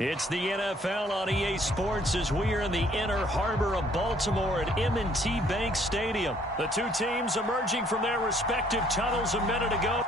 It's the NFL on EA Sports as we are in the inner harbor of Baltimore at M&T Bank Stadium. The two teams emerging from their respective tunnels a minute ago.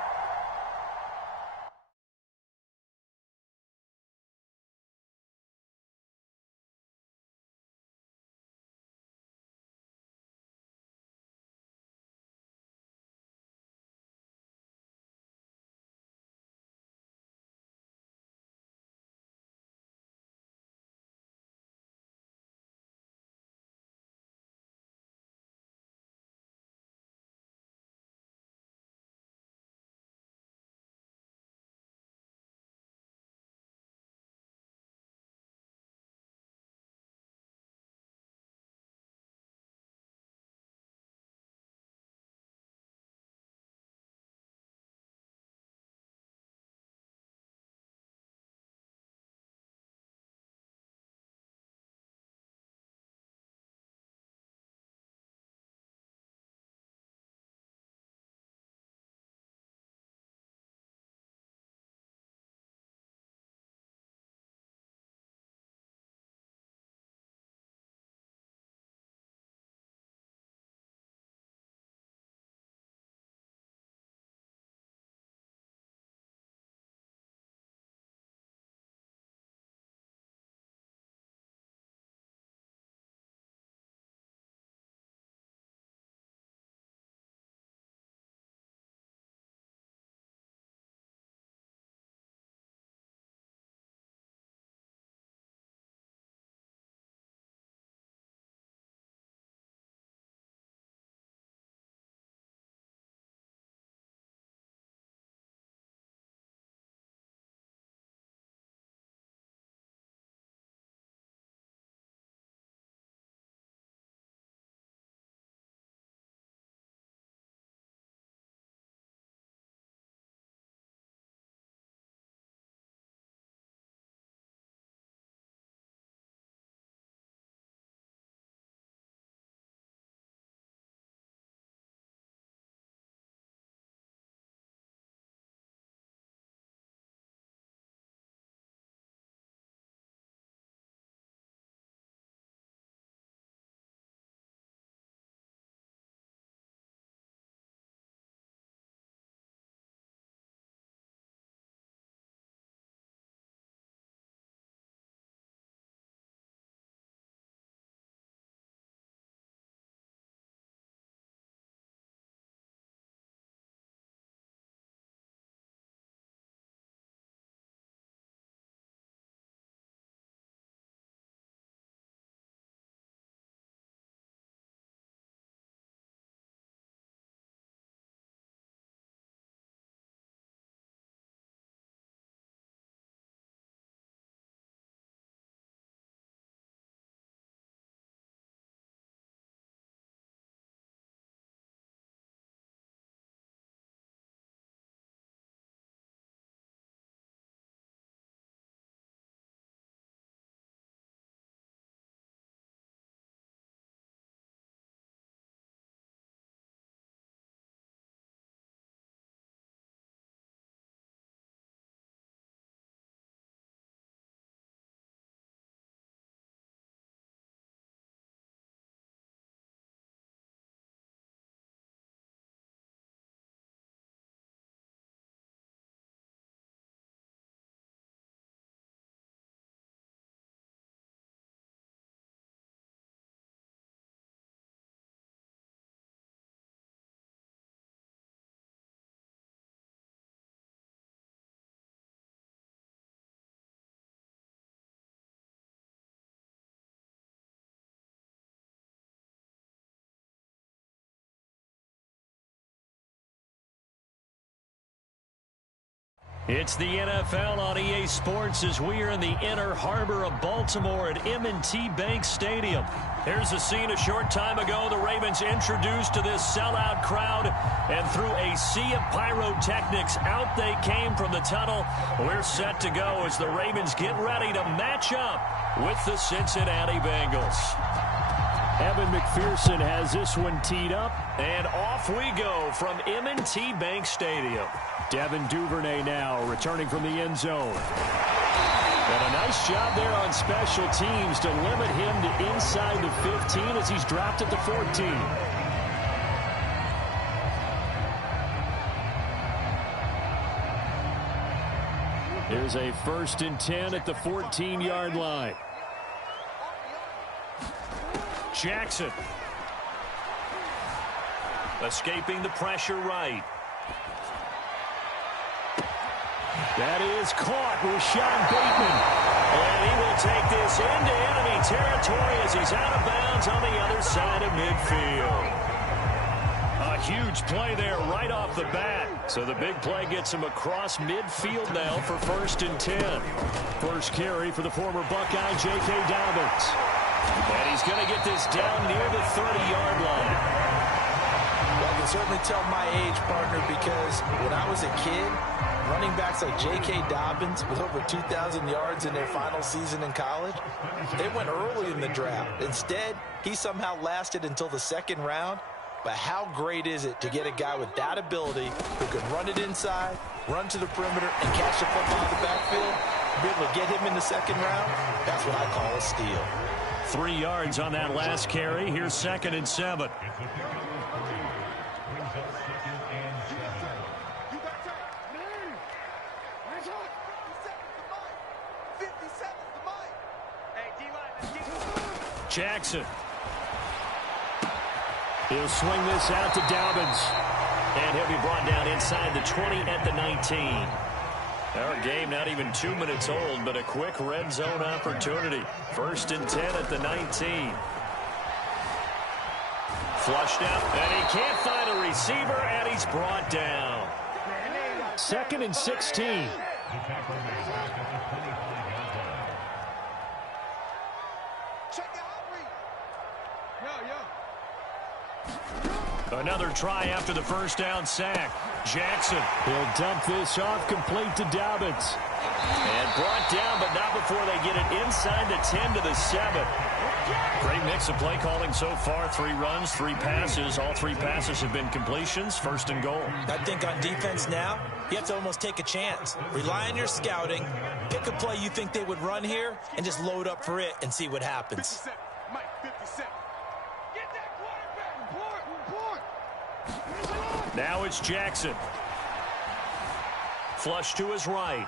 It's the NFL on EA Sports as we are in the inner harbor of Baltimore at M&T Bank Stadium. Here's a scene a short time ago. The Ravens introduced to this sellout crowd, and through a sea of pyrotechnics, out they came from the tunnel. We're set to go as the Ravens get ready to match up with the Cincinnati Bengals. Evan McPherson has this one teed up, and off we go from M&T Bank Stadium. Devin Duvernay now returning from the end zone. And a nice job there on special teams to limit him to inside the 15 as he's dropped at the 14. Here's a 1st and 10 at the 14-yard line. Jackson. Escaping the pressure right. That is caught with Sean Bateman. And he will take this into enemy territory as he's out of bounds on the other side of midfield. A huge play there right off the bat. So the big play gets him across midfield now for 1st and 10. First carry for the former Buckeye, J.K. Dobbins. And he's going to get this down near the 30-yard line. Well, I can certainly tell my age, partner, because when I was a kid, running backs like J.K. Dobbins with over 2,000 yards in their final season in college, they went early in the draft. Instead, he somehow lasted until the 2nd round. But how great is it to get a guy with that ability who can run it inside, run to the perimeter, and catch the football in the backfield? Be able to get him in the 2nd round? That's what I call a steal. 3 yards on that last carry. Here's 2nd and 7. Jackson. He'll swing this out to Dobbins. And he'll be brought down inside the 20 at the 19. Our game not even 2 minutes old, but a quick red zone opportunity. 1st and 10 at the 19. Flushed out, and he can't find a receiver, and he's brought down. 2nd and 16. Another try after the 1st down sack. Jackson. He'll dump this off complete to Dobbins. And brought down, but not before they get it inside the 10 to the 7. Great mix of play calling so far. 3 runs, 3 passes. All 3 passes have been completions. 1st and goal. I think on defense now, you have to almost take a chance. Rely on your scouting. Pick a play you think they would run here, and just load up for it and see what happens. 57. Mike, 57. Get that quarterback. Report. Now it's Jackson. Flush to his right.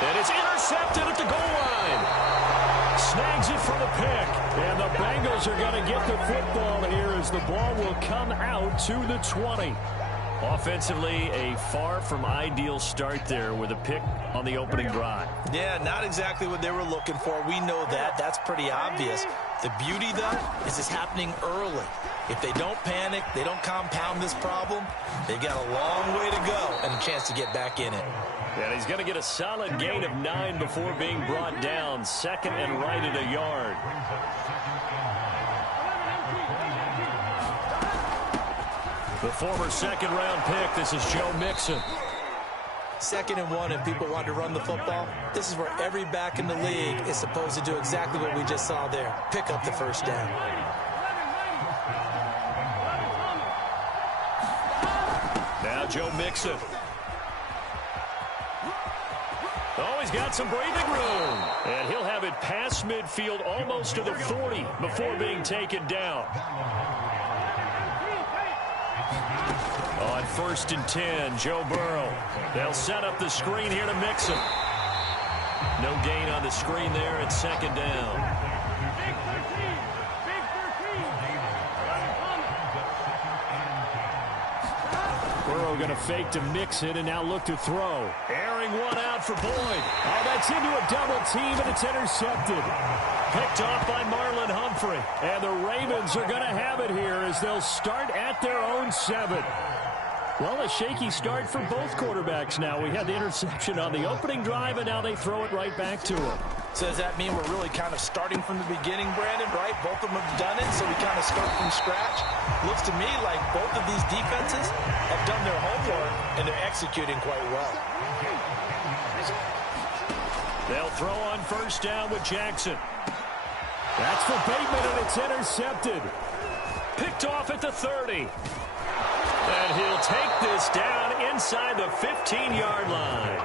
And it's intercepted at the goal line. Snags it for the pick. And the Bengals are going to get the football here as the ball will come out to the 20. Offensively, a far from ideal start there with a pick on the opening drive. Yeah, not exactly what they were looking for. We know that. That's pretty obvious. The beauty, though, is it's happening early. If they don't panic, they don't compound this problem, they've got a long way to go and a chance to get back in it. And he's going to get a solid gain of 9 before being brought down. 2nd and right at a yard. The former 2nd-round pick, this is Joe Mixon. 2nd and 1 and people want to run the football. This is where every back in the league is supposed to do exactly what we just saw there. Pick up the 1st down. Now Joe Mixon. Oh, he's got some breathing room. And he'll have it past midfield almost to the 40 before being taken down. On 1st and 10, Joe Burrow. They'll set up the screen here to Mixon. No gain on the screen there at 2nd down. Burrow going to fake to Mixon and now look to throw. Airing one out for Boyd. Oh, that's into a double team, and it's intercepted. Picked off by Marlon Humphrey. And the Ravens are going to have it here as they'll start at their own 7. Well, a shaky start for both quarterbacks now. We had the interception on the opening drive, and now they throw it right back to him. So does that mean we're really kind of starting from the beginning, Brandon, right? Both of them have done it, so we kind of start from scratch. Looks to me like both of these defenses have done their homework, and they're executing quite well. They'll throw on 1st down with Jackson. That's for Bateman, and it's intercepted. Picked off at the 30. And he'll take this down inside the 15-yard line.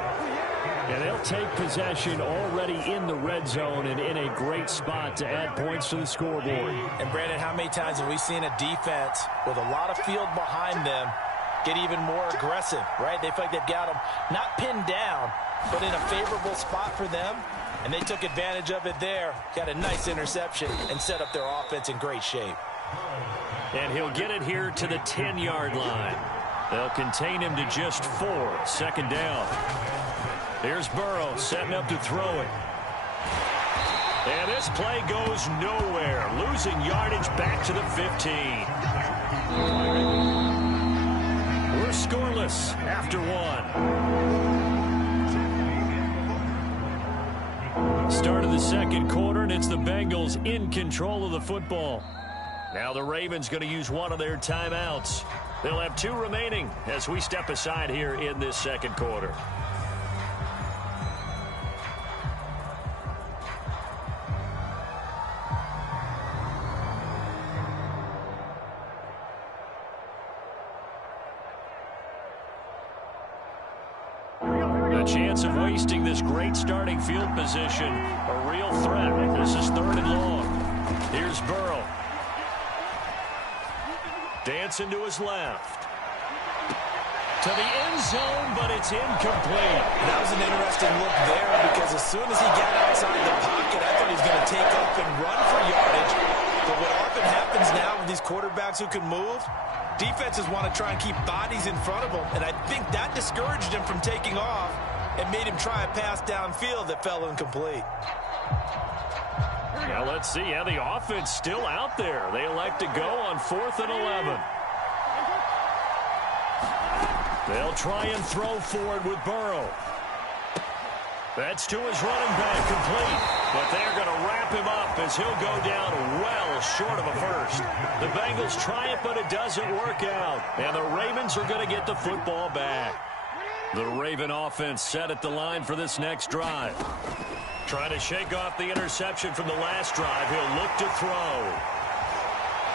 And they'll take possession already in the red zone and in a great spot to add points to the scoreboard. And, Brandon, how many times have we seen a defense with a lot of field behind them get even more aggressive, right? They feel like they've got them not pinned down, but in a favorable spot for them, and they took advantage of it there. Got a nice interception and set up their offense in great shape. And he'll get it here to the 10-yard line. They'll contain him to just 4. 2nd down. Here's Burrow setting up to throw it. And this play goes nowhere. Losing yardage back to the 15. We're scoreless after 1. Start of the 2nd quarter, and it's the Bengals in control of the football. Now the Ravens going to use one of their timeouts. They'll have 2 remaining as we step aside here in this 2nd quarter. A chance of wasting this great starting field position. A real threat. This is 3rd and long. Here's Burrow. Dancing to his left. To the end zone, but it's incomplete. That was an interesting look there because as soon as he got outside the pocket, I thought he was going to take off and run for yardage. But what often happens now with these quarterbacks who can move, defenses want to try and keep bodies in front of them, and I think that discouraged him from taking off and made him try a pass downfield that fell incomplete. Now let's see how the offense still out there. They elect to go on 4th and 11. They'll try and throw forward with Burrow. That's to his running back, complete. But they're going to wrap him up as he'll go down well short of a first. The Bengals try it, but it doesn't work out. And the Ravens are going to get the football back. The Raven offense set at the line for this next drive. Trying to shake off the interception from the last drive. He'll look to throw.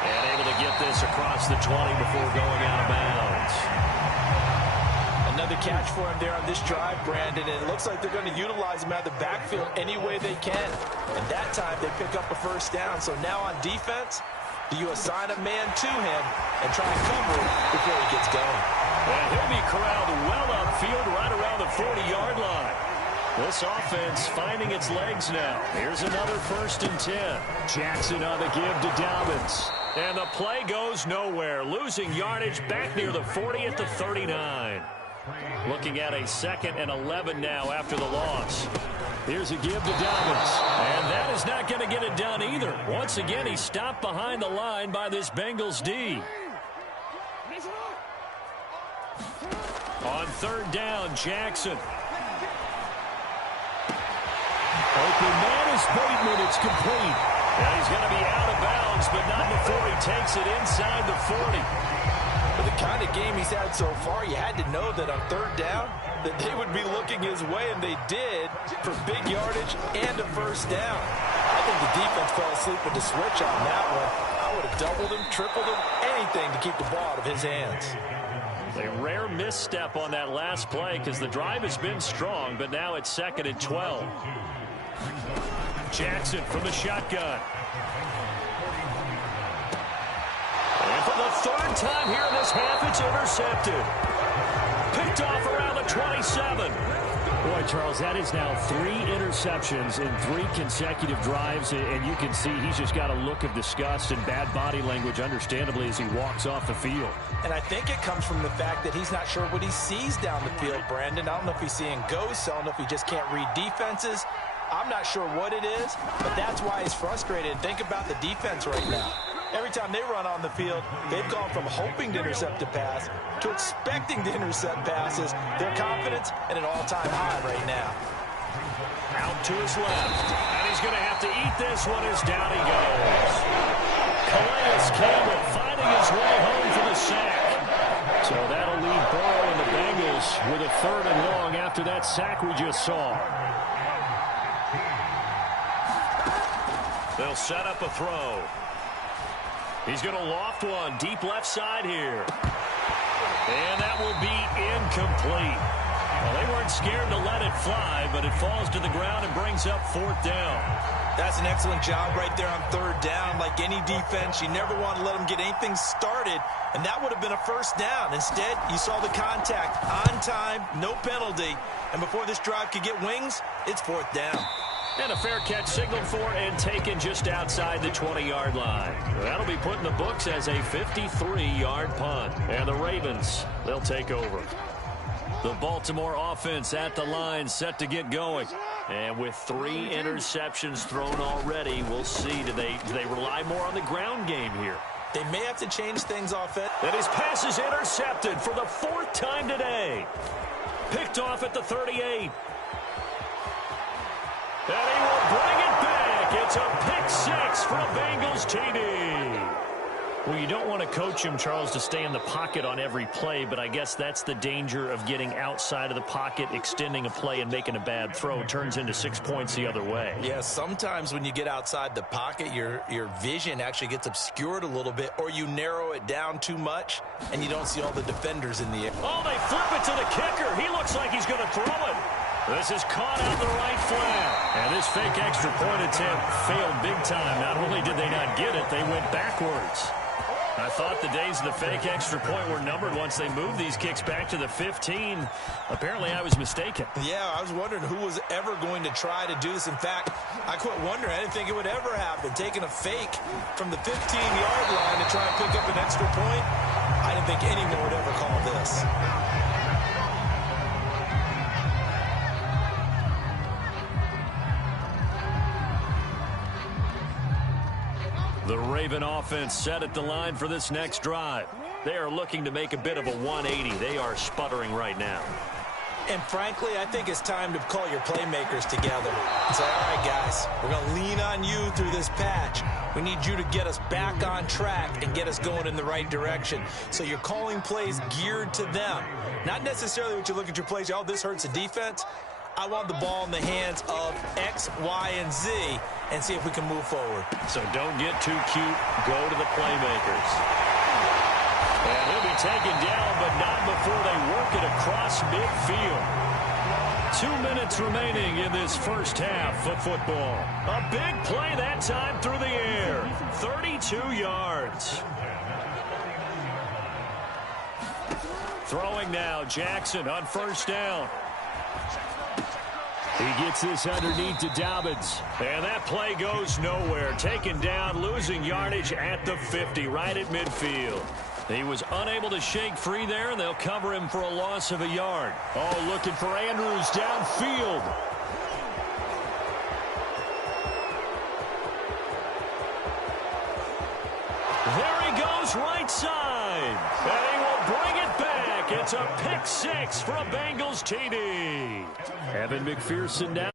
And able to get this across the 20 before going out of bounds. Another catch for him there on this drive, Brandon. And it looks like they're going to utilize him out of the backfield any way they can. And that time they pick up a 1st down. So now on defense, do you assign a man to him and try and cover him before he gets going? And he'll be corralled well upfield right around the 40-yard line. This offense finding its legs now. Here's another 1st and 10. Jackson on the give to Dobbins. And the play goes nowhere. Losing yardage back near the 40 at the 39. Looking at a 2nd and 11 now after the loss. Here's a give to Dobbins. And that is not going to get it done either. Once again, he's stopped behind the line by this Bengals D. On 3rd down, Jackson. Open man is Bateman. It's complete. And he's going to be out of bounds, but not before he takes it inside the 40. For the kind of game he's had so far, you had to know that on 3rd down, that they would be looking his way, and they did, for big yardage and a 1st down. I think the defense fell asleep with the switch on that one. I would have doubled him, tripled him, anything to keep the ball out of his hands. A rare misstep on that last play because the drive has been strong, but now it's 2nd and 12. Jackson from the shotgun. And for the 3rd time here in this half, it's intercepted. Picked off around the 27. Boy, Charles, that is now 3 interceptions in 3 consecutive drives, and you can see he's just got a look of disgust and bad body language, understandably, as he walks off the field. And I think it comes from the fact that he's not sure what he sees down the field, Brandon. I don't know if he's seeing ghosts. I don't know if he just can't read defenses. I'm not sure what it is, but that's why he's frustrated. Think about the defense right now. Every time they run on the field, they've gone from hoping to intercept a pass to expecting to intercept passes. Their confidence at an all-time high right now. Out to his left. And he's going to have to eat this one as down he goes. Calais Campbell finding his way home for the sack. So that'll leave Burrow and the Bengals with a 3rd and long after that sack we just saw. They'll set up a throw. He's going to loft one deep left side here. And that will be incomplete. Well, they weren't scared to let it fly, but it falls to the ground and brings up 4th down. That's an excellent job right there on 3rd down. Like any defense, you never want to let them get anything started, and that would have been a 1st down. Instead, you saw the contact on time, no penalty, and before this drive could get wings, it's 4th down. And a fair catch signaled for and taken just outside the 20-yard line. That'll be put in the books as a 53-yard punt. And the Ravens, they'll take over. The Baltimore offense at the line, set to get going. And with 3 interceptions thrown already, we'll see. Do they rely more on the ground game here? They may have to change things offense. And his pass is intercepted for the 4th time today. Picked off at the 38. And he will bring it back. It's a pick 6 for a Bengals TD. Well, you don't want to coach him, Charles, to stay in the pocket on every play, but I guess that's the danger of getting outside of the pocket, extending a play, and making a bad throw. It turns into 6 points the other way. Yeah, sometimes when you get outside the pocket, your vision actually gets obscured a little bit, or you narrow it down too much, and you don't see all the defenders in the air. Oh, they flip it to the kicker. He looks like he's going to throw it. This is caught out the right flat. And this fake extra point attempt failed big time. Not only did they not get it, they went backwards. I thought the days of the fake extra point were numbered once they moved these kicks back to the 15. Apparently, I was mistaken. Yeah, I was wondering who was ever going to try to do this. In fact, I quit wondering. I didn't think it would ever happen. Taking a fake from the 15-yard line to try and pick up an extra point, I didn't think anyone would ever call this. The Raven offense set at the line for this next drive. They are looking to make a bit of a 180. They are sputtering right now. And frankly, I think it's time to call your playmakers together and say, all right, guys, we're going to lean on you through this patch. We need you to get us back on track and get us going in the right direction. So you're calling plays geared to them. Not necessarily what you look at your plays, oh, this hurts the defense. I want the ball in the hands of X, Y, and Z and see if we can move forward. So don't get too cute. Go to the playmakers. And he'll be taken down, but not before they work it across midfield. 2 minutes remaining in this first half of football. A big play that time through the air. 32 yards. Throwing now, Jackson on 1st down. He gets this underneath to Dobbins. And that play goes nowhere. Taken down, losing yardage at the 50, right at midfield. He was unable to shake free there, and they'll cover him for a loss of a yard. Oh, looking for Andrews downfield. There he goes, right side. And he will bring it back. It's a pick 6 for a Bengals TD. Evan McPherson now.